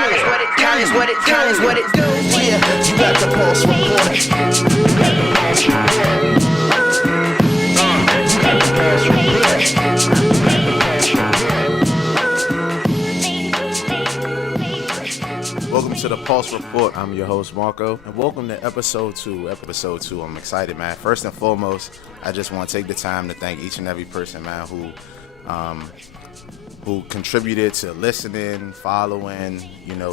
what it do. Yeah, you got the Pulse Report. Welcome to the Pulse Report. I'm your host, Marco, and welcome to episode 2. I'm excited, man. First and foremost, I just want to take the time to thank each and every person, man, who contributed to listening, following,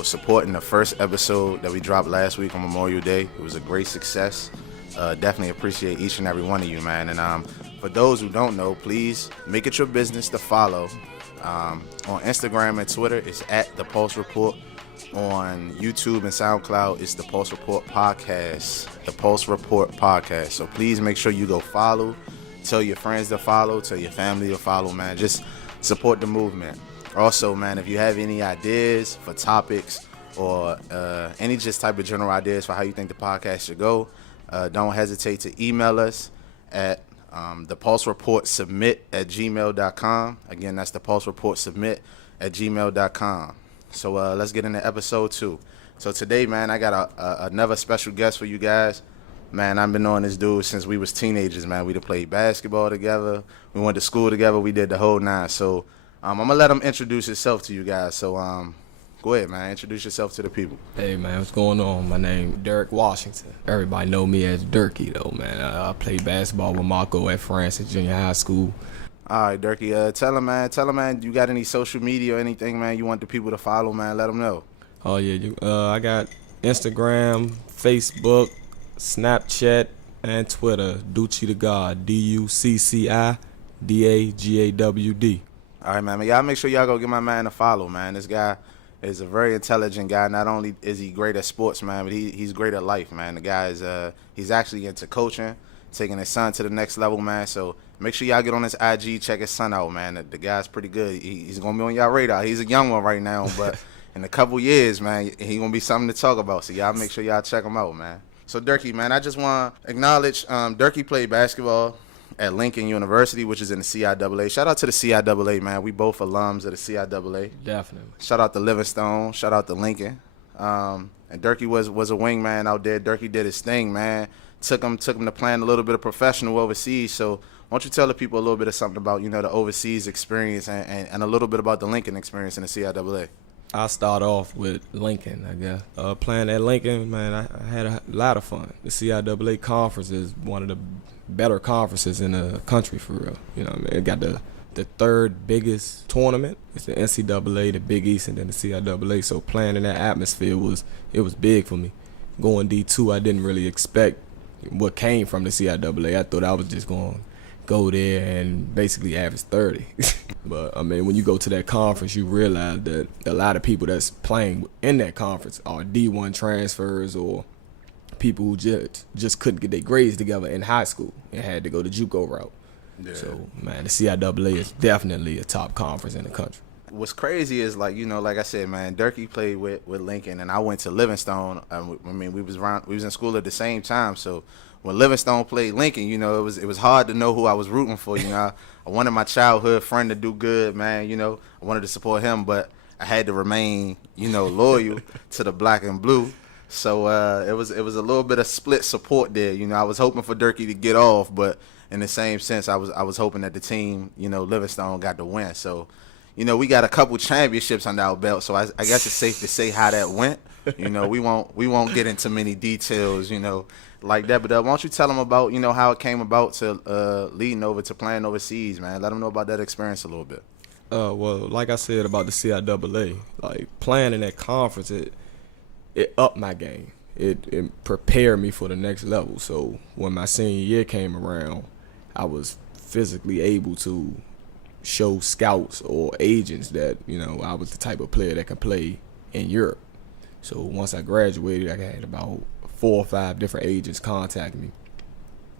supporting the first episode that we dropped last week on Memorial Day. It was a great success. Definitely appreciate each and every one of you, man. And for those who don't know, please make it your business to follow. On Instagram and Twitter, it's at The Pulse Report. On YouTube and SoundCloud, it's The Pulse Report Podcast. The Pulse Report Podcast. So please make sure you go follow. Tell your friends to follow. Tell your family to follow, man. Just support the movement. Also, man, if you have any ideas for topics or any just type of general ideas for how you think the podcast should go, don't hesitate to email us at thepulsereportsubmit@gmail.com. Again, that's thepulsereportsubmit@gmail.com. So let's get into episode 2. So today, man, I got another special guest for you guys. Man, I've been knowing this dude since we was teenagers, man. We done played basketball together. We went to school together. We did the whole nine. So I'm going to let him introduce himself to you guys. So go ahead, man. Introduce yourself to the people. Hey, man. What's going on? My name is Derek Washington. Everybody know me as Durkee, though, man. I played basketball with Marco at Francis Junior High School. All right, Durkee. Tell him, man, you got any social media or anything, man, you want the people to follow, man? Let them know. Oh, yeah. I got Instagram, Facebook, Snapchat, and Twitter. Ducci the God. DucciDagawd. All right, man. Y'all make sure y'all go give my man a follow, man. This guy is a very intelligent guy. Not only is he great at sports, man, but he's great at life, man. The guy is he's actually into coaching, taking his son to the next level, man. So make sure y'all get on his IG, check his son out, man. The guy's pretty good. He's gonna be on y'all radar. He's a young one right now, but in a couple years, man, he's gonna be something to talk about. So y'all make sure y'all check him out, man. So Durkee, man, I just want to acknowledge Durkee played basketball at Lincoln University, which is in the CIAA. Shout out to the CIAA, man. We both alums of the CIAA. Definitely. Shout out to Livingstone. Shout out to Lincoln. And Durkee was a wingman out there. Durkee did his thing, man. Took him to playing a little bit of professional overseas. So why don't you tell the people a little bit of something about, the overseas experience and a little bit about the Lincoln experience in the CIAA. I'll start off with Lincoln, I guess. Playing at Lincoln, man, I had a lot of fun. The CIAA conference is one of the better conferences in the country, for real. It got the third biggest tournament. It's the NCAA, the Big East, and then the CIAA. So playing in that atmosphere was big for me. Going D2, I didn't really expect what came from the CIAA. I thought I was just going to go there and basically average 30. But, when you go to that conference, you realize that a lot of people that's playing in that conference are D1 transfers or people who just couldn't get their grades together in high school and had to go the JUCO route. Yeah. So, man, the CIAA is definitely a top conference in the country. What's crazy is, like I said, man, Durkee played with Lincoln, and I went to Livingstone. We was in school at the same time, so when Livingstone played Lincoln, it was hard to know who I was rooting for. I wanted my childhood friend to do good, man. I wanted to support him, but I had to remain, loyal to the black and blue. So it was a little bit of split support there. I was hoping for Durkee to get off, but in the same sense, I was hoping that the team, Livingstone, got the win. So, we got a couple championships under our belt. So I guess it's safe to say how that went. We won't get into many details, like that. But why don't you tell them about, how it came about to leading over to playing overseas, man? Let them know about that experience a little bit. Well, like I said about the CIAA, like playing in that conference, it upped my game. It prepared me for the next level. So when my senior year came around, I was physically able to show scouts or agents that, I was the type of player that could play in Europe. So once I graduated, I had about 4 or 5 different agents contact me,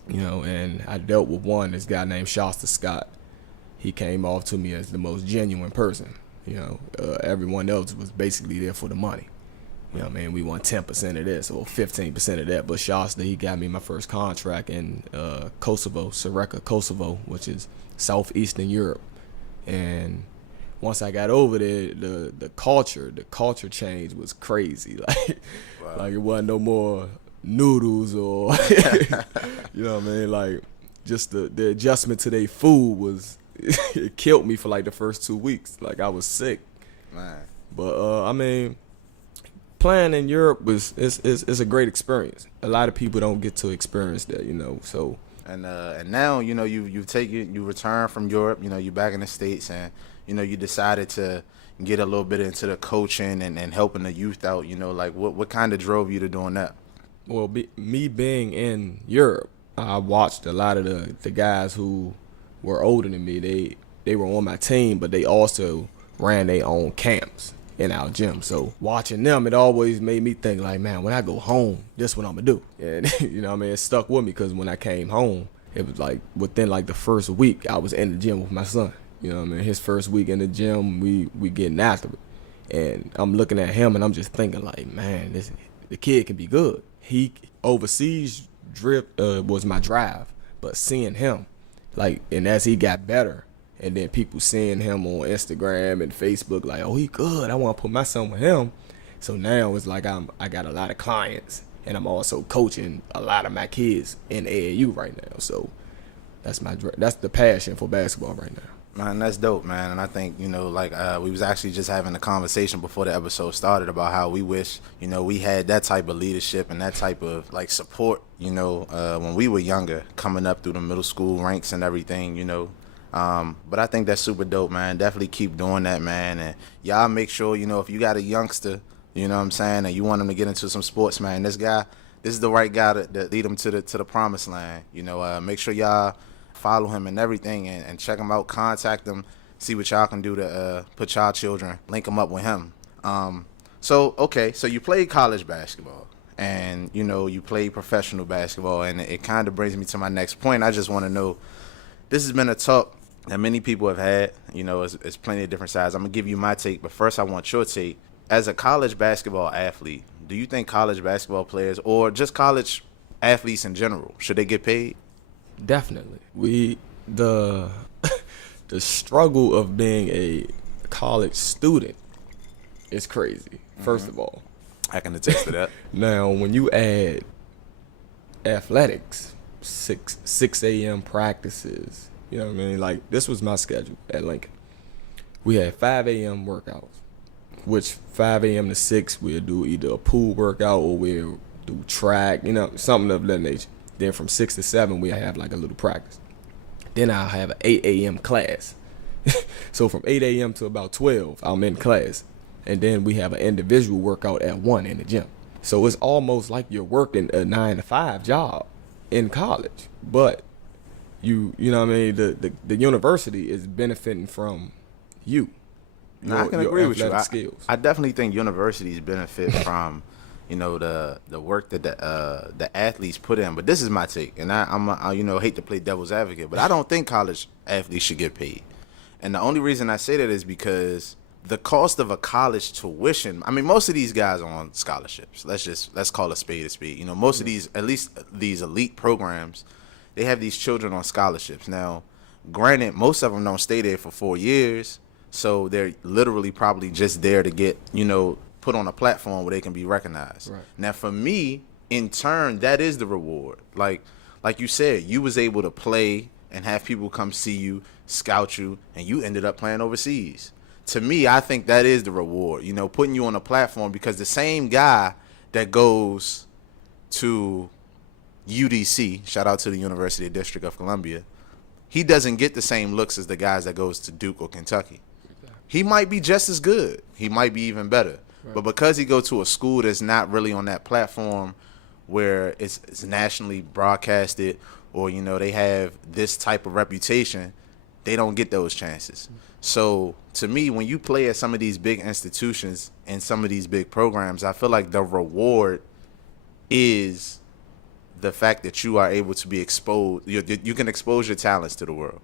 and I dealt with one, this guy named Shasta Scott. He came off to me as the most genuine person. Everyone else was basically there for the money. We want 10% of this or 15% of that. But Shasta, he got me my first contract in Kosovo, Sareka, Kosovo, which is southeastern Europe. And once I got over there, the culture change was crazy. Like, Wow. like it wasn't no more noodles or you know what I mean. Like, just the adjustment to their food was it killed me for like the first 2 weeks. Like, I was sick. Man. But I mean, playing in Europe is a great experience. A lot of people don't get to experience that, you know. So And now, you know, you return from Europe, you know, you back in the States, and you know, you decided to get a little bit into the coaching and helping the youth out, you know, like what kind of drove you to doing that? well, me being in Europe, I watched a lot of the guys who were older than me. They were on my team, but they also ran their own camps in our gym. So watching them, it always made me think like, man, when I go home, this what I'm gonna do. And you know what I mean, it stuck with me, because when I came home, it was like within like the first week I was in the gym with my son. You know what I mean? His first week in the gym, we getting after it. And I'm looking at him and I'm just thinking like, man, the kid can be good. He overseas drip was my drive, but seeing him, like, and as he got better, and then people seeing him on Instagram and Facebook, like, oh, he good, I want to put my son with him. So now it's like I got a lot of clients, and I'm also coaching a lot of my kids in AAU right now. So that's the passion for basketball right now. Man, that's dope, man. And I think, you know, like we was actually just having a conversation before the episode started about how we wish, you know, we had that type of leadership and that type of like support, you know, when we were younger, coming up through the middle school ranks and everything, you know. But I think that's super dope, man. Definitely keep doing that, man. And y'all make sure, you know, if you got a youngster, you know what I'm saying, and you want him to get into some sports, man, this is the right guy to lead him to the promised land. You know, make sure y'all follow him and everything, and check him out, contact him, see what y'all can do to put y'all children, link them up with him. So you played college basketball, and you know, you played professional basketball, and it kind of brings me to my next point. I just want to know, this has been a talk that many people have had, you know, it's plenty of different sides. I'm gonna give you my take, but first I want your take. As a college basketball athlete, do you think college basketball players, or just college athletes in general, should they get paid? Definitely. The struggle of being a college student is crazy, first of all. I can attest to that. Now, when you add athletics, 6 a.m. practices, you know what I mean? Like, this was my schedule at Lincoln. We had 5 a.m. workouts, which 5 a.m. to 6, we'll do either a pool workout or we'll do track, you know, something of that nature. Then from 6 to 7, we have like a little practice. Then I'll have an 8 a.m. class. So from 8 a.m. to about 12, I'm in class. And then we have an individual workout at 1 in the gym. So it's almost like you're working a 9 to 5 job in college. But you know what I mean? The university is benefiting from you. No, I can agree with you. Skills. I definitely think universities benefit from, you know, the work that the athletes put in. But this is my take, and I you know, hate to play devil's advocate, but I don't think college athletes should get paid. And the only reason I say that is because the cost of a college tuition, I mean, most of these guys are on scholarships. Let's call a spade a spade. You know, most of these, at least these elite programs, they have these children on scholarships. Now, granted, most of them don't stay there for 4 years, so they're literally probably just there to get, you know, put on a platform where they can be recognized. Right. Now, for me, in turn, that is the reward. Like you said, you was able to play and have people come see you, scout you, and you ended up playing overseas. To me, I think that is the reward, you know, putting you on a platform, because the same guy that goes to UDC, shout out to the University District of Columbia, he doesn't get the same looks as the guys that goes to Duke or Kentucky. He might be just as good. He might be even better. Right. But because he go to a school that's not really on that platform where it's nationally broadcasted, or, you know, they have this type of reputation, they don't get those chances. So to me, when you play at some of these big institutions and some of these big programs, I feel like the reward is the fact that you are able to be exposed. You can expose your talents to the world.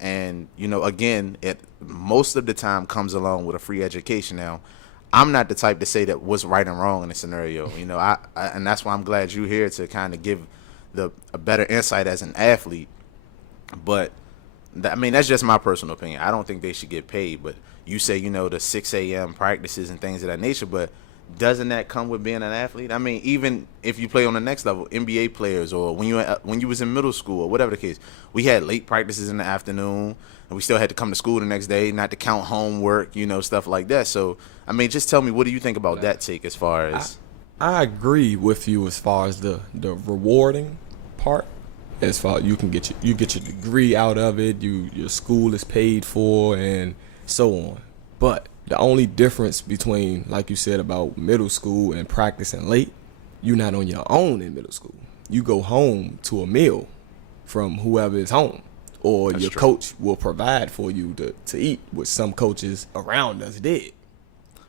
And, you know, again, it most of the time comes along with a free education. Now, I'm not the type to say that what's right and wrong in a scenario. You know, I and that's why I'm glad you're here to kind of give a better insight as an athlete. But I mean, that's just my personal opinion. I don't think they should get paid. But you say, the 6 a.m. practices and things of that nature. But doesn't that come with being an athlete? I mean, even if you play on the next level, NBA players, or when you was in middle school or whatever the case, we had late practices in the afternoon, and we still had to come to school the next day, not to count homework, stuff like that. So, I mean, just tell me, what do you think about that take as far as? I agree with you as far as the rewarding part. As far you get your degree out of it, your school is paid for, and so on. But the only difference between, like you said, about middle school and practicing late, you're not on your own in middle school. You go home to a meal from whoever is home, or your coach will provide for you to eat, which some coaches around us did.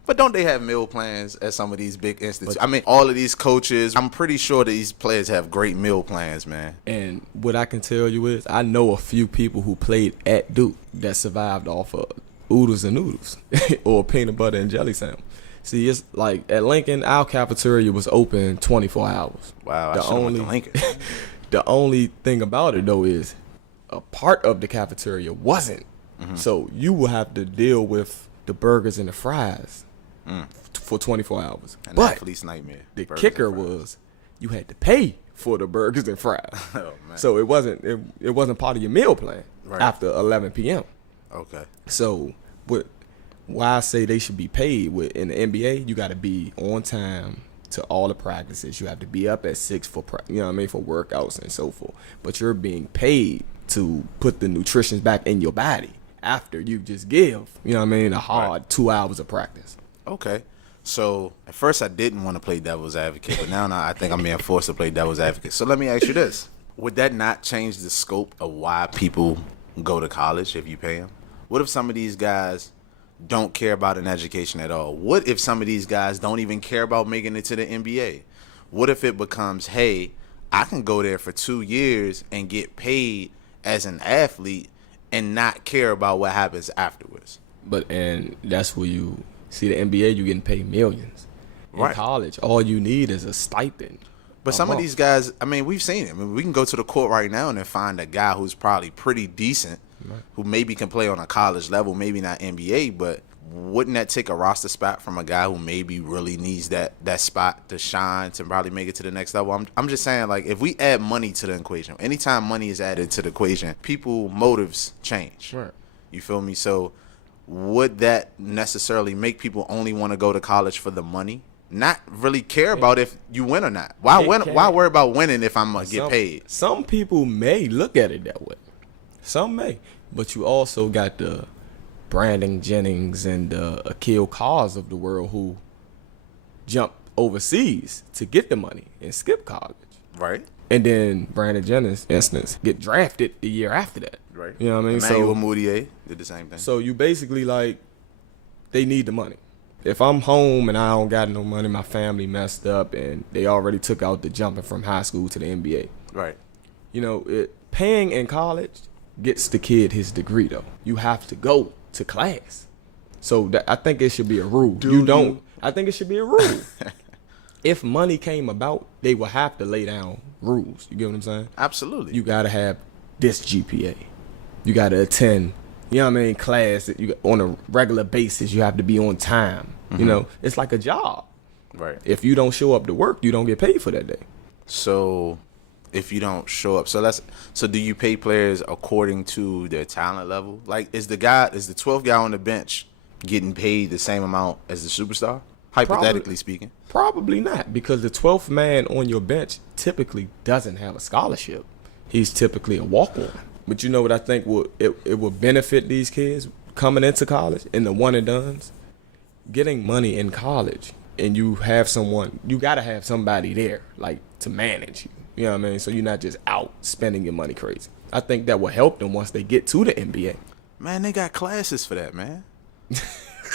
But don't they have meal plans at some of these big institutes? I mean, all of these coaches, I'm pretty sure that these players have great meal plans, man. And what I can tell you is, I know a few people who played at Duke that survived off of oodles and noodles or peanut butter and jelly sandwich. See, it's like at Lincoln, our cafeteria was open 24 hours. Wow, I should went to Lincoln. The only thing about it, though, is a part of the cafeteria wasn't. Mm-hmm. So you will have to deal with the burgers and the fries for 24 hours. An but athlete's nightmare. The kicker was you had to pay for the burgers and fries. Oh, man. So it wasn't part of your meal plan after 11 p.m. Okay. So why I say they should be paid in the NBA, you got to be on time to all the practices. You have to be up at 6 for for workouts and so forth. But you're being paid to put the nutrition back in your body after you just give, a hard 2 hours of practice. Okay. So at first I didn't want to play devil's advocate, but now I think I'm being forced to play devil's advocate. So let me ask you this. Would that not change the scope of why people go to college if you pay them? What if some of these guys don't care about an education at all? What if some of these guys don't even care about making it to the NBA? What if it becomes, hey, I can go there for 2 years and get paid as an athlete and not care about what happens afterwards? And that's where you see the NBA, you're getting paid millions. In college, all you need is a stipend. But some of these guys, I mean, we've seen it. I mean, we can go to the court right now and then find a guy who's probably pretty decent, who maybe can play on a college level, maybe not NBA, but wouldn't that take a roster spot from a guy who maybe really needs that spot to shine, to probably make it to the next level? I'm just saying, like, if we add money to the equation, anytime money is added to the equation, people motives change. Right. You feel me? So would that necessarily make people only want to go to college for the money? Not really care about if you win or not. Why worry about winning if I'm going to get paid? Some people may look at it that way. Some may. But you also got the Brandon Jennings and the Akil Cars of the world who jump overseas to get the money and skip college. Right. And then Brandon Jennings, instance, get drafted the year after that. Right. You know what I mean? Emmanuel Mudiay did the same thing. So you basically, like, they need the money. If I'm home and I don't got no money, my family messed up, and they already took out the jumping from high school to the NBA. Right. Paying in college gets the kid his degree, though. You have to go to class. So I think it should be a rule. I think it should be a rule. If money came about, they would have to lay down rules. You get what I'm saying? Absolutely. You got to have this GPA. You got to attend, class that you on a regular basis. You have to be on time. Mm-hmm. It's like a job. Right. If you don't show up to work, you don't get paid for that day. So if you don't show up, so do you pay players according to their talent level? Like, is the 12th guy on the bench getting paid the same amount as the superstar? Hypothetically speaking. Probably not, because the 12th man on your bench typically doesn't have a scholarship. He's typically a walk-on. But you know what I think it will benefit these kids coming into college and the one and dones? Getting money in college, and you got to have somebody there, like, to manage you. You know what I mean? So you're not just out spending your money crazy. I think that will help them once they get to the NBA. Man, they got classes for that, man.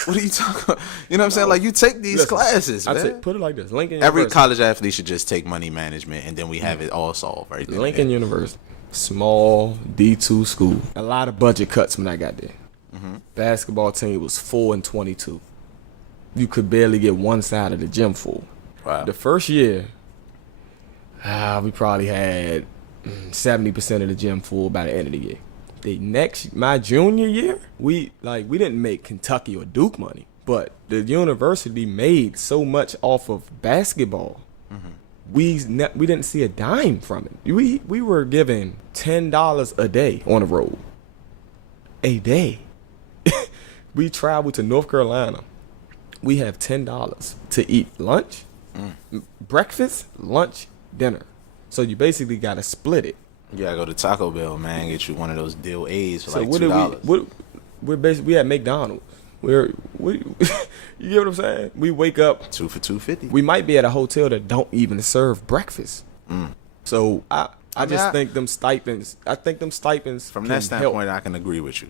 What are you talking about? You know what I'm saying? Like, you take these classes, man. Put it like this. Lincoln Every University. college athlete should just take money management, and then we have it all solved right there. Lincoln University. Small D2 school. A lot of budget cuts when I got there. Mm-hmm. Basketball team was 4-22. You could barely get one side of the gym full. Wow. The first year, we probably had 70% of the gym full by the end of the year. my junior year, we didn't make Kentucky or Duke money, but the university made so much off of basketball. We didn't see a dime from it. We were given $10 a day on the road. A day. We traveled to North Carolina. We have $10 to eat lunch, breakfast, lunch, dinner. So you basically got to split it. You gotta go to Taco Bell, man. Get you one of those deal A's for So like what $2. we at McDonald's. You get what I'm saying? We wake up 2 for $2.50. We might be at a hotel that don't even serve breakfast. So I think them stipends. From that standpoint, I can agree with you.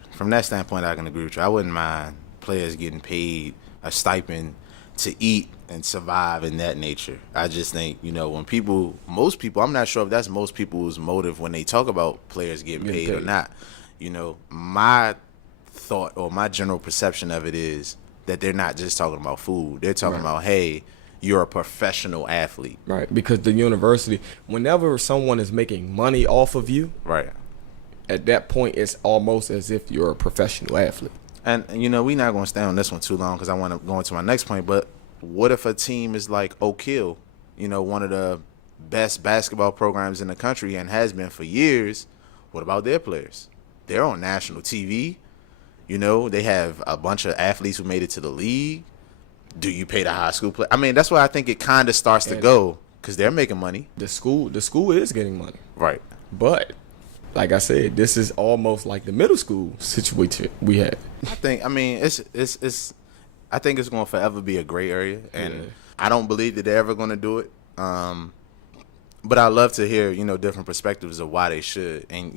I wouldn't mind players getting paid a stipend to eat and survive in that nature. I just think, when most people, I'm not sure if that's most people's motive when they talk about players getting paid or not. My thought or my general perception of it is that they're not just talking about food. They're talking about, hey, you're a professional athlete. Right, because the university, whenever someone is making money off of you, right, at that point, it's almost as if you're a professional athlete. And, we're not going to stay on this one too long because I want to go into my next point. But what if a team is like Oak Hill, one of the best basketball programs in the country and has been for years? What about their players? They're on national TV. They have a bunch of athletes who made it to the league. Do you pay the high school player? I mean, that's where I think it kind of starts to go because they're making money. The school is getting money. Right. But like I said, this is almost like the middle school situation we had. I think it's going to forever be a gray area, and I don't believe that they're ever going to do it. But I love to hear, different perspectives of why they should. And,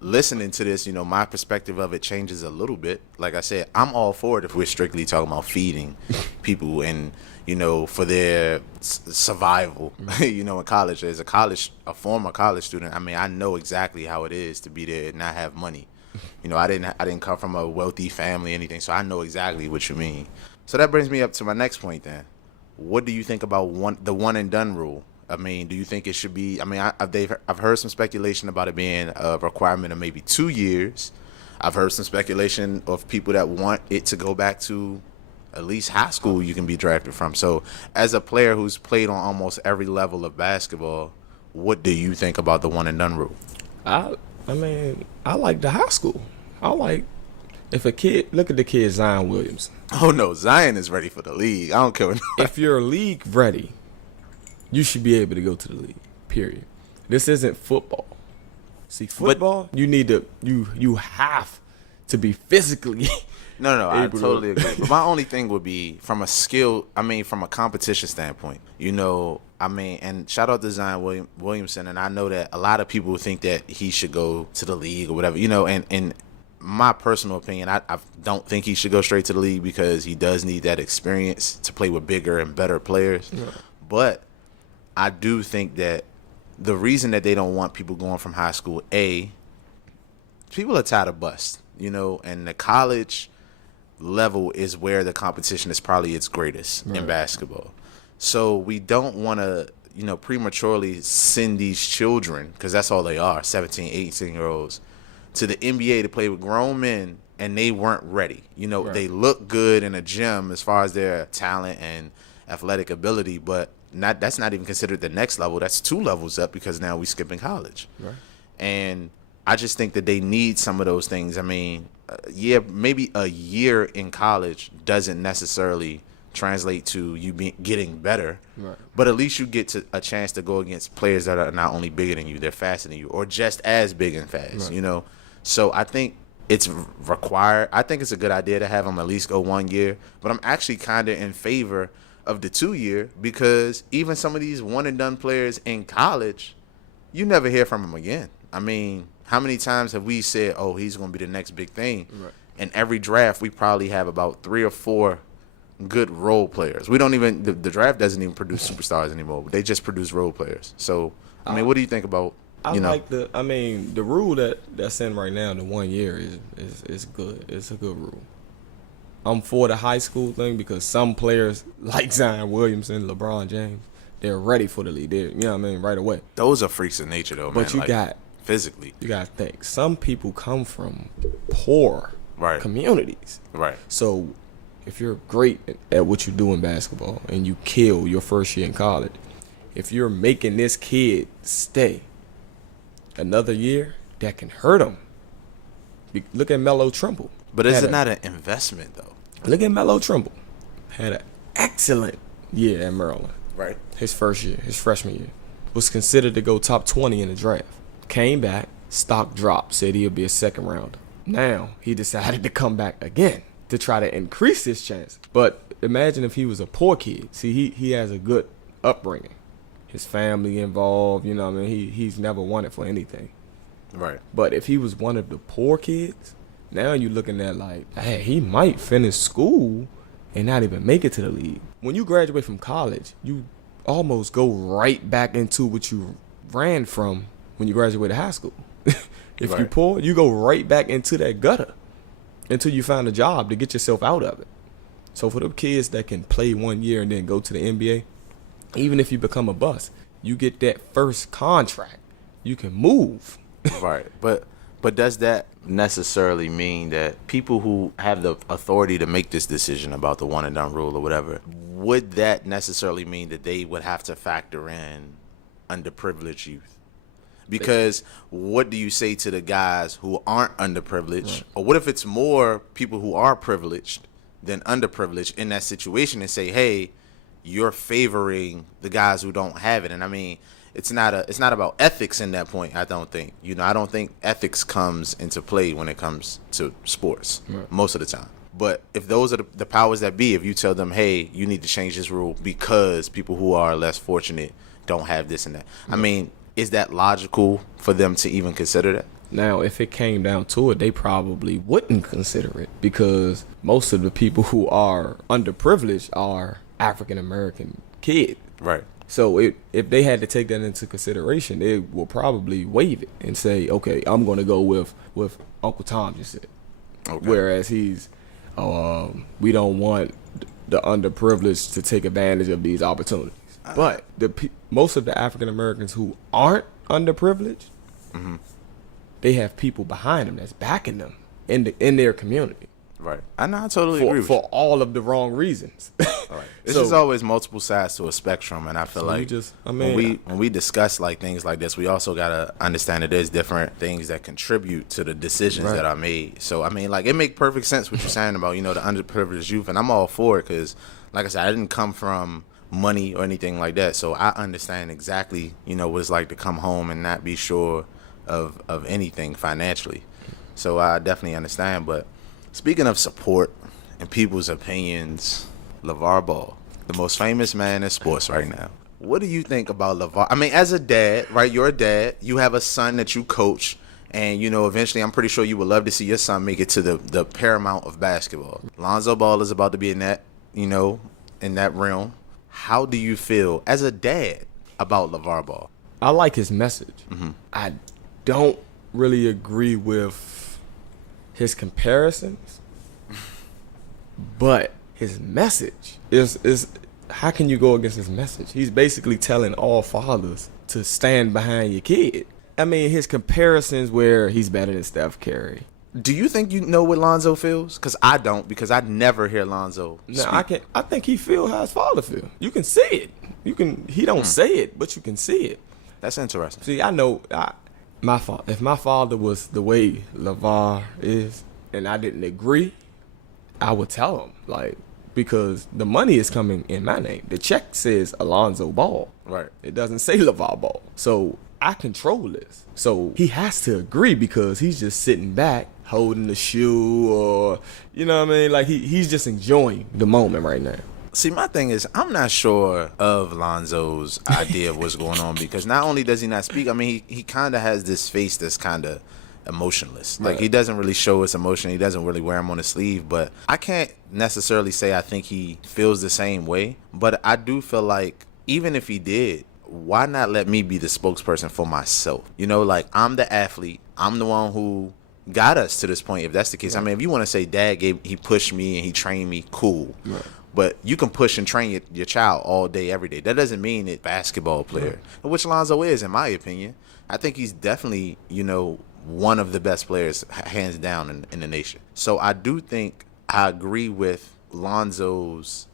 listening to this, my perspective of it changes a little bit. Like I said, I'm all for it if we're strictly talking about feeding people and, for their survival, in college. As a former college student, I mean, I know exactly how it is to be there and not have money. I didn't come from a wealthy family or anything, so I know exactly what you mean. So that brings me up to my next point then. What do you think about the one and done rule? I mean, do you think it should be? I mean, I've heard some speculation about it being a requirement of maybe 2 years. I've heard some speculation of people that want it to go back to at least high school you can be drafted from. So as a player who's played on almost every level of basketball, what do you think about the one and done rule? I mean, I like the high school. If a kid, look at the kid Zion Williamson. Oh, no, Zion is ready for the league. I don't care what. If you're league ready, you should be able to go to the league, period. This isn't football. See, football, you have to be physically No, I totally agree. But my only thing would be from a competition standpoint, and shout out to Zion Williamson, and I know that a lot of people think that he should go to the league or whatever, and my personal opinion, I don't think he should go straight to the league because he does need that experience to play with bigger and better players. Yeah. But I do think that the reason that they don't want people going from high school, people are tired of bust, and the college level is where the competition is probably its greatest in basketball. So we don't want to, prematurely send these children, because that's all they are, 17, 18-year-olds, to the NBA to play with grown men, and they weren't ready. They look good in a gym as far as their talent and athletic ability, but that's not even considered the next level. That's 2 levels up because now we skipping college. Right. And I just think that they need some of those things. I mean, maybe a year in college doesn't necessarily translate to you getting better, right, but at least you get a chance to go against players that are not only bigger than you, they're faster than you, or just as big and fast, right. So I think it's required. I think it's a good idea to have them at least go 1 year, but I'm actually kind of in favor of the 2 year because even some of these one and done players in college, you never hear from them again. I mean, how many times have we said, oh, he's going to be the next big thing? Right. In every draft, we probably have about 3 or 4 good role players. We don't even, the draft doesn't even produce superstars anymore. They just produce role players. So, I mean, what do you think about, the rule that's in right now, the 1 year is good. It's a good rule. I'm for the high school thing because some players like Zion Williamson, LeBron James, they're ready for the league. Right away. Those are freaks of nature, though, man. But you got physically. You gotta think. Some people come from poor communities. Right. So if you're great at what you do in basketball and you kill your first year in college, if you're making this kid stay another year, that can hurt him. Look at Melo Trimble. But is it not an investment, though? Look at Melo Trimble. Had an excellent year at Maryland. Right. His first year, his freshman year. Was considered to go top 20 in the draft. Came back, stock dropped, said he'll be a second rounder. Now, he decided to come back again to try to increase his chance. But imagine if he was a poor kid. See, he has a good upbringing. His family involved, you know what I mean? He's never wanted for anything. Right. But if he was one of the poor kids, now you're looking at like, hey, he might finish school and not even make it to the league. When you graduate from college, you almost go right back into what you ran from when you graduated high school. If you're poor, you go right back into that gutter until you find a job to get yourself out of it. So for the kids that can play 1 year and then go to the NBA, even if you become a bust, you get that first contract. You can move. Right. But does that necessarily mean that people who have the authority to make this decision about the one and done rule or whatever, would that necessarily mean that they would have to factor in underprivileged youth? Because what do you say to the guys who aren't underprivileged? Right. Or what if it's more people who are privileged than underprivileged in that situation and say, hey, you're favoring the guys who don't have it? And I mean, it's not about ethics in that point, I don't think. You know, I don't think ethics comes into play when it comes to sports most of the time. But if those are the powers that be, if you tell them, hey, you need to change this rule because people who are less fortunate don't have this and that. I mean, is that logical for them to even consider that? Now, if it came down to it, they probably wouldn't consider it because most of the people who are underprivileged are African-American kids. Right. So if they had to take that into consideration, they will probably waive it and say, okay, I'm going to go with Uncle Tom just said. Okay. Whereas we don't want the underprivileged to take advantage of these opportunities. But most of the African Americans who aren't underprivileged, they have people behind them that's backing them in their community. Right. I totally agree with you. For all of the wrong reasons. Right. It's just always multiple sides to a spectrum, and I feel like when we discuss like things like this, we also gotta understand that there's different things that contribute to the decisions that are made. So I mean, like, it make perfect sense what you're saying about, you know, the underprivileged youth, and I'm all for it because, like I said, I didn't come from money or anything like that, so I understand exactly, you know, what it's like to come home and not be sure of anything financially. So I definitely understand. But speaking of support and people's opinions, LeVar Ball, the most famous man in sports right now. What do you think about LeVar? I mean, as a dad, right? You're a dad. You have a son that you coach. And, you know, eventually I'm pretty sure you would love to see your son make it to the paramount of basketball. Lonzo Ball is about to be in that, you know, in that realm. How do you feel as a dad about LeVar Ball? I like his message. I don't really agree with his comparisons, but his message is how can you go against his message? He's basically telling all fathers to stand behind your kid. I mean, his comparisons where he's better than Steph Curry. Do you think you know what Lonzo feels? Because I don't, because I never hear Lonzo speak. I think he feel how his father feel. You can see it. He don't say it, but you can see it. That's interesting. See, I know if my father was the way LeVar is and I didn't agree, I would tell him, like, because the money is coming in my name. The check says Alonzo Ball. Right. It doesn't say LeVar Ball. So I control this. So he has to agree because he's just sitting back holding the shoe, or, you know what I mean? Like, he's just enjoying the moment right now. See, my thing is, I'm not sure of Lonzo's idea of what's going on, because not only does he not speak, I mean, he kind of has this face that's kind of emotionless. Like, he doesn't really show his emotion. He doesn't really wear them on his sleeve. But I can't necessarily say I think he feels the same way. But I do feel like even if he did, why not let me be the spokesperson for myself? You know, like, I'm the athlete. I'm the one who got us to this point, if that's the case. I mean, if you want to say dad he pushed me and he trained me, cool. But you can push and train your child all day, every day. That doesn't mean it's basketball player, which Lonzo is, in my opinion. I think he's definitely, one of the best players, hands down, in the nation. So I do think I agree with LeVar's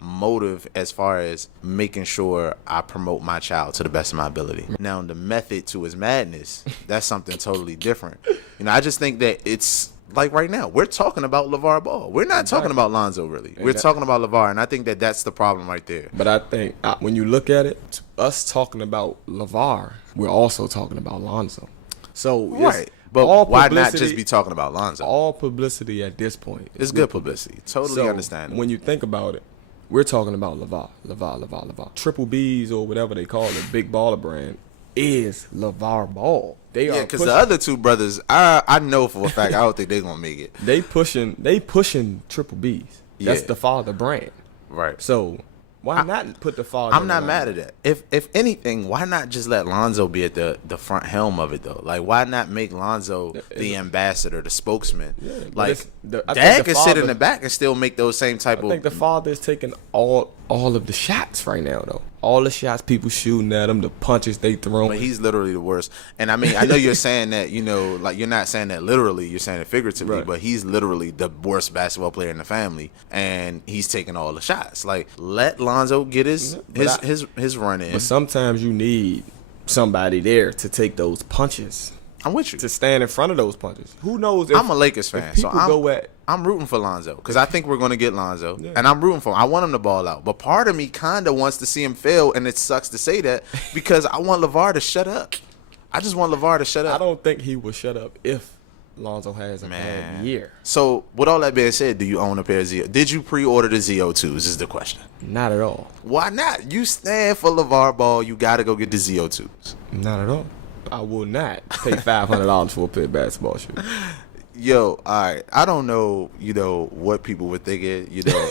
motive as far as making sure I promote my child to the best of my ability. Now, the method to his madness, that's something totally different. I just think that it's like right now, we're talking about LeVar Ball. We're not talking about Lonzo, really. We're talking about LeVar, and I think that that's the problem right there. But I think when you look at it, us talking about LeVar, we're also talking about Lonzo. So right. But why not just be talking about Lonzo? All publicity at this point. It's good publicity. Totally understand. When you think about it, we're talking about LeVar. Triple B's or whatever they call it, Big Baller Brand, is LeVar Ball. Because the other two brothers, I know for a fact, I don't think they're going to make it. They pushing Triple B's. That's the father brand. Right. So why not put the father? I'm not mad at that. If anything, why not just let Lonzo be at the front helm of it, though? Like, why not make Lonzo the ambassador, the spokesman? Yeah, Dad can sit in the back and still make those same type of... I think the father is taking all of the shots right now, though. All the shots people shooting at him, the punches they throw. But he's literally the worst. And I mean, I know you're saying that, like you're not saying that literally, you're saying it figuratively, right. But he's literally the worst basketball player in the family, and he's taking all the shots. Like, let Lonzo get his run in. But sometimes you need somebody there to take those punches. I'm with you. To stand in front of those punches. Who knows if... I'm a Lakers fan, so I'm rooting for Lonzo because I think we're going to get Lonzo, and I'm rooting for him. I want him to ball out, but part of me kind of wants to see him fail, and it sucks to say that because I want LeVar to shut up. I just want LeVar to shut up. I don't think he will shut up if Lonzo has a bad year. So, with all that being said, do you own a pair of ZO? Did you pre-order the ZO2s is the question. Not at all. Why not? You stand for LeVar Ball. You got to go get the ZO2s. Not at all. I will not pay $500 for a pair of basketball shoes. Yo, all right. I don't know, what people were thinking.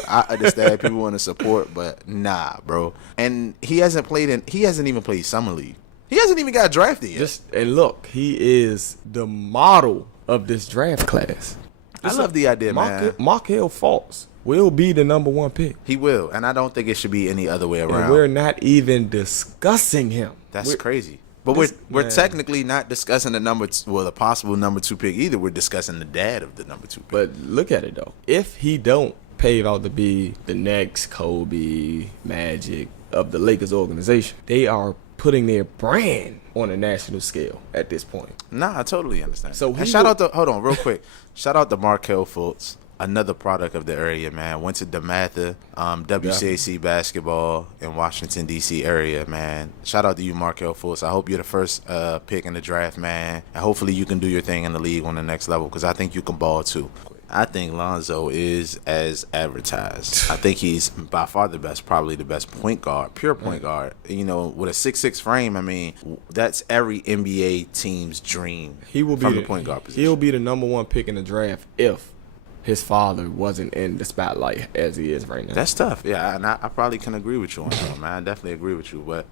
I understand people want to support, but nah, bro. And he hasn't even played Summer League. He hasn't even got drafted yet. And look, he is the model of this draft class. I love the idea, man. Markelle Fultz will be the number one pick. He will, and I don't think it should be any other way around. And we're not even discussing him. That's crazy. But we're technically not discussing the possible number 2 pick either. We're discussing the dad of the number 2 pick. But look at it though. If he don't pave out to be the next Kobe, Magic of the Lakers organization, they are putting their brand on a national scale at this point. Nah, I totally understand. So hold on, real quick. Shout out to Markelle Fultz. Another product of the area, man. Went to DeMatha, WCAC basketball in Washington, D.C. area, man. Shout out to you, Markelle Fultz. I hope you're the first pick in the draft, man. And hopefully you can do your thing in the league on the next level because I think you can ball too. I think Lonzo is as advertised. I think he's by far the best, probably the best point guard, pure point guard. With a 6'6" frame, I mean, that's every NBA team's dream from the point guard position. He'll be the number 1 pick in the draft if his father wasn't in the spotlight as he is right now. That's tough. Yeah, and I probably can agree with you on that, man. I definitely agree with you. But,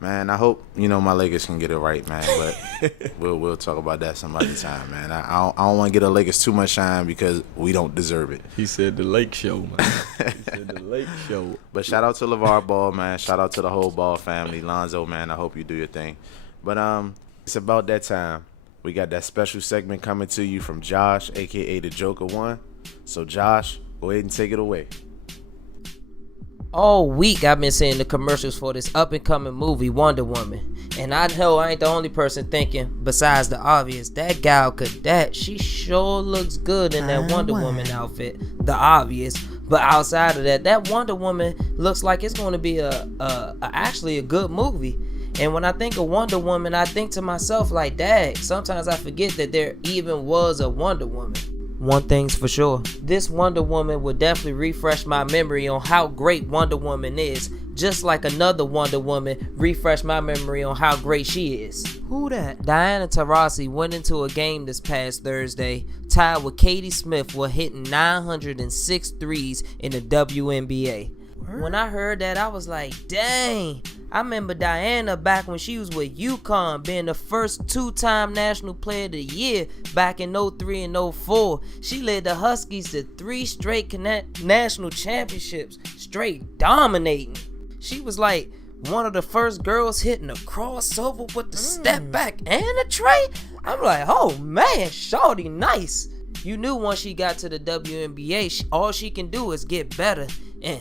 man, I hope, my Lakers can get it right, man. But we'll talk about that some other time, man. I don't want to get the Lakers too much shine because we don't deserve it. He said the Lake Show, man. He said the Lake Show. But shout out to LeVar Ball, man. Shout out to the whole Ball family. Lonzo, man, I hope you do your thing. But it's about that time. We got that special segment coming to you from Josh, a.k.a. the Joker 1. So, Josh, go ahead and take it away. All week, I've been seeing the commercials for this up-and-coming movie, Wonder Woman. And I know I ain't the only person thinking, besides the obvious, that Gal Gadot, she sure looks good in that Wonder Woman outfit. The obvious. But outside of that, that Wonder Woman looks like it's going to be actually a good movie. And when I think of Wonder Woman, I think to myself like, dang, sometimes I forget that there even was a Wonder Woman. One thing's for sure, this Wonder Woman will definitely refresh my memory on how great Wonder Woman is, just like another Wonder Woman refreshed my memory on how great she is. Who that? Diana Taurasi went into a game this past Thursday, tied with Katie Smith while hitting 906 threes in the WNBA. When I heard that, I was like, dang, I remember Diana back when she was with UConn being the first 2-time National Player of the Year back in 03 and 04. She led the Huskies to 3 straight national championships, straight dominating. She was like one of the first girls hitting a crossover with the step back and a tray. I'm like, oh man, shawty nice. You knew once she got to the WNBA, all she can do is get better. And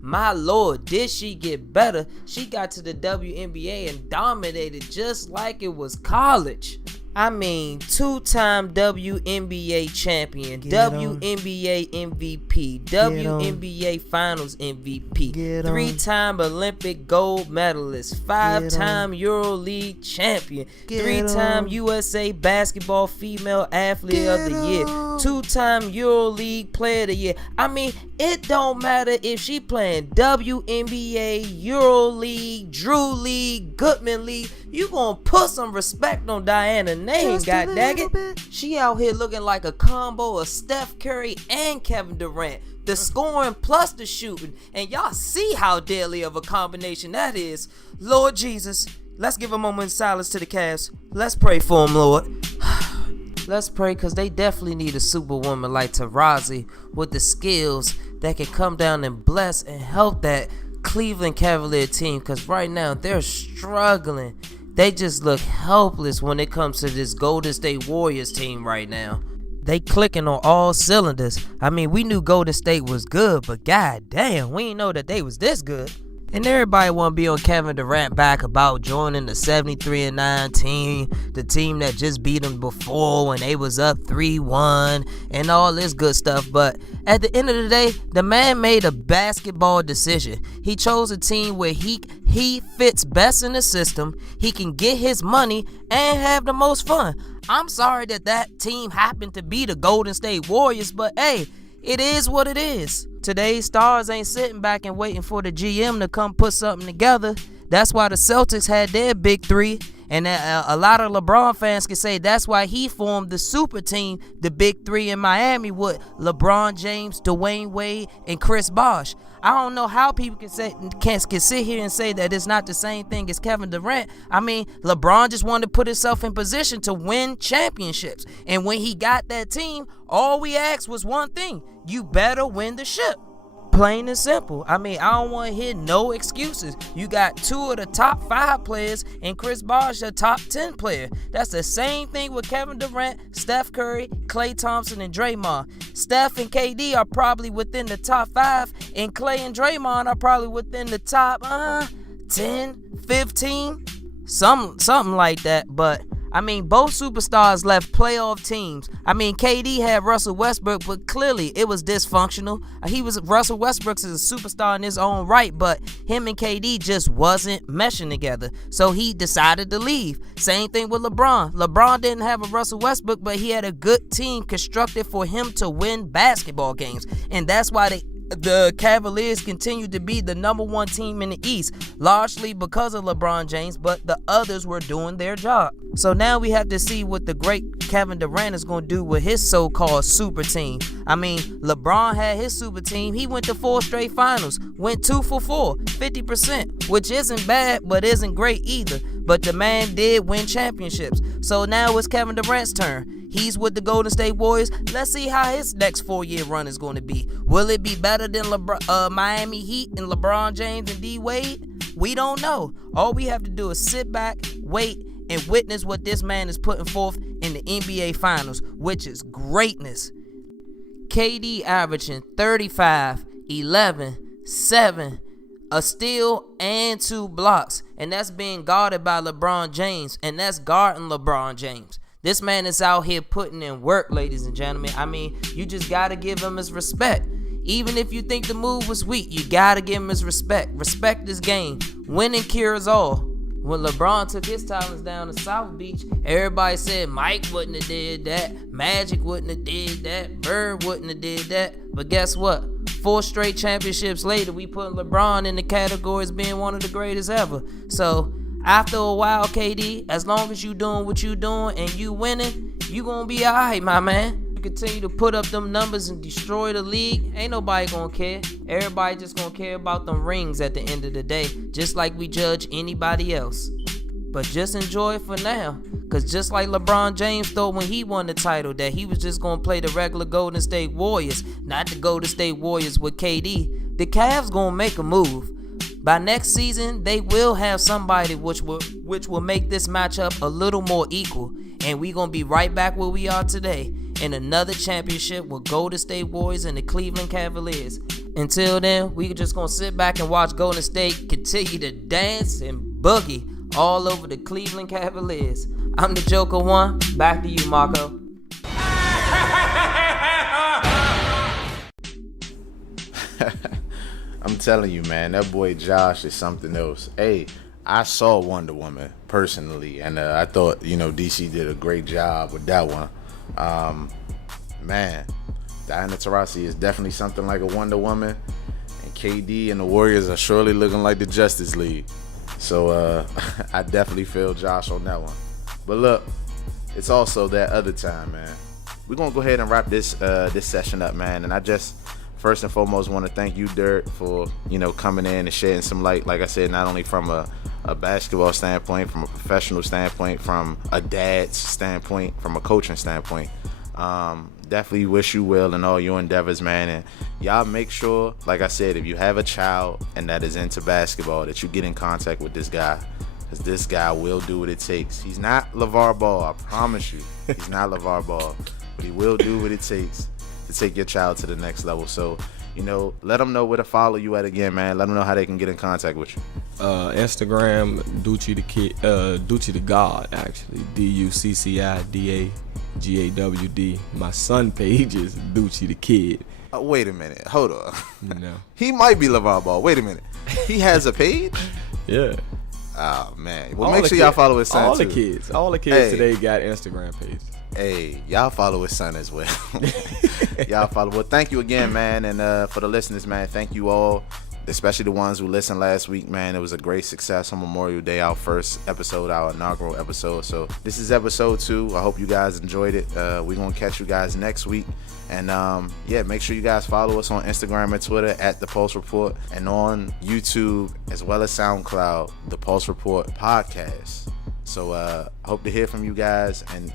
my lord, did she get better. She got to the WNBA and dominated just like it was college. I mean, 2-time WNBA champion, WNBA MVP, WNBA Finals MVP, 3-time Olympic gold medalist, 5-time EuroLeague champion, 3-time USA Basketball Female Athlete of the Year, 2-time EuroLeague Player of the Year. I mean, it don't matter if she playing WNBA, EuroLeague, Drew League, Goodman League. You gonna put some respect on Diana name, goddaggit. She out here looking like a combo of Steph Curry and Kevin Durant. The scoring plus the shooting. And y'all see how deadly of a combination that is. Lord Jesus, let's give a moment of silence to the Cavs. Let's pray for them, Lord. Let's pray, because they definitely need a superwoman like Tarazi with the skills that can come down and bless and help that Cleveland Cavalier team, because right now they're struggling. They just look helpless when it comes to this Golden State Warriors team right now. They clicking on all cylinders. I mean, we knew Golden State was good, but god damn, we didn't know that they was this good. And everybody want to be on Kevin Durant back about joining the 73-9 team, the team that just beat them before when they was up 3-1 and all this good stuff. But at the end of the day, the man made a basketball decision. He chose a team where he fits best in the system, he can get his money and have the most fun. I'm sorry that team happened to be the Golden State Warriors, but hey, it is what it is. Today's stars ain't sitting back and waiting for the GM to come put something together. That's why the Celtics had their big three. And a lot of LeBron fans can say that's why he formed the super team, the big three in Miami with LeBron James, Dwayne Wade, and Chris Bosh. I don't know how people can sit here and say that it's not the same thing as Kevin Durant. I mean, LeBron just wanted to put himself in position to win championships. And when he got that team, all we asked was one thing. You better win the ship. Plain and simple. I mean, I don't want to hear no excuses. You got 2 of the top 5 players and Chris Bosh, a top 10 player. That's the same thing with Kevin Durant, Steph Curry, Klay Thompson, and Draymond. Steph and KD are probably within the top 5, and Klay and Draymond are probably within the top 10, 15, something like that. But I mean, both superstars left playoff teams. I mean, KD had Russell Westbrook, but clearly it was dysfunctional. Russell Westbrook is a superstar in his own right, but him and KD just wasn't meshing together. So he decided to leave. Same thing with LeBron. LeBron didn't have a Russell Westbrook, but he had a good team constructed for him to win basketball games. And that's why the Cavaliers continue to be the number 1 team in the East, largely because of LeBron James, but the others were doing their job. So now we have to see what the great Kevin Durant is going to do with his so-called super team. I mean, LeBron had his super team. He went to 4 straight finals, went 2 for 4, 50%, which isn't bad, but isn't great either. But the man did win championships. So now it's Kevin Durant's turn. He's with the Golden State Warriors. Let's see how his next 4-year run is going to be. Will it be better than Miami Heat and LeBron James and D Wade? We don't know. All we have to do is sit back, wait, and witness what this man is putting forth in the NBA Finals, which is greatness. KD averaging 35, 11, 7, a steal, and 2 blocks. And that's being guarded by LeBron James. And that's guarding LeBron James. This man is out here putting in work, ladies and gentlemen. I mean, you just got to give him his respect. Even if you think the move was weak, you got to give him his respect. Respect this game. Winning cures all. When LeBron took his talents down to South Beach, everybody said Mike wouldn't have did that. Magic wouldn't have did that. Bird wouldn't have did that. But guess what? 4 straight championships later, we put LeBron in the category as being one of the greatest ever. So after a while, KD, as long as you doing what you doing and you winning, you gonna be alright, my man. continue to put up them numbers and destroy the league, ain't nobody gonna care. Everybody just gonna care about them rings at the end of the day, just like we judge anybody else. But just enjoy it for now, cause just like LeBron James thought when he won the title that he was just gonna play the regular Golden State Warriors, not the Golden State Warriors with KD, the Cavs gonna make a move. By next season, they will have somebody which will make this matchup a little more equal, and we gonna be right back where we are today in another championship with Golden State Warriors and the Cleveland Cavaliers. Until then, we just gonna sit back and watch Golden State continue to dance and boogie all over the Cleveland Cavaliers. I'm the Joker One. Back to you, Marco. I'm telling you, man, that boy Josh is something else. Hey, I saw Wonder Woman personally, and I thought, DC did a great job with that one. Man, Diana Taurasi is definitely something like a Wonder Woman, and KD and the Warriors are surely looking like the Justice League. So I definitely feel Josh on that one. But look, it's also that other time, man. We're gonna go ahead and wrap this session up, man. And I just first and foremost want to thank you, Dirt, for coming in and shedding some light. Like I said, not only from a basketball standpoint, from a professional standpoint, from a dad's standpoint, from a coaching standpoint. Definitely wish you well in all your endeavors, man. And y'all make sure, like I said, if you have a child and that is into basketball, that you get in contact with this guy, because this guy will do what it takes. He's not LeVar Ball, I promise you. He's not LeVar Ball, but he will do what it takes to take your child to the next level. So, let them know where to follow you at again, man. Let them know how they can get in contact with you. Instagram, Ducci the Kid, Ducci the God, actually. DUCCIDAGAWD. My son page is Ducci the Kid. Wait a minute. Hold on. No. He might be LeVar Ball. Wait a minute. He has a page? Yeah. Oh, man. Well, make sure y'all follow his son, all too. All the kids today got Instagram pages. Hey, y'all follow his son as well. Y'all follow. Well, thank you again, man. And for the listeners, man, thank you all, especially the ones who listened last week, man. It was a great success on Memorial Day, our first episode, our inaugural episode. So this is episode 2. I hope you guys enjoyed it. We're going to catch you guys next week. And make sure you guys follow us on Instagram and Twitter at The Pulse Report, and on YouTube as well as SoundCloud, The Pulse Report Podcast. So I hope to hear from you guys, and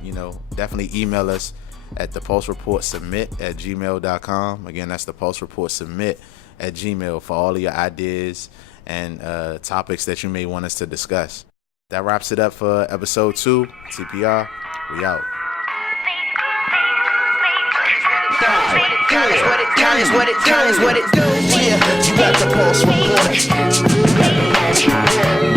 definitely email us at thepulsereportsubmit@gmail.com. Again, that's thepulsereportsubmit@gmail for all of your ideas and topics that you may want us to discuss. That wraps it up for episode 2. TPR, we out. What it do? Yeah, you got the Pulse Report.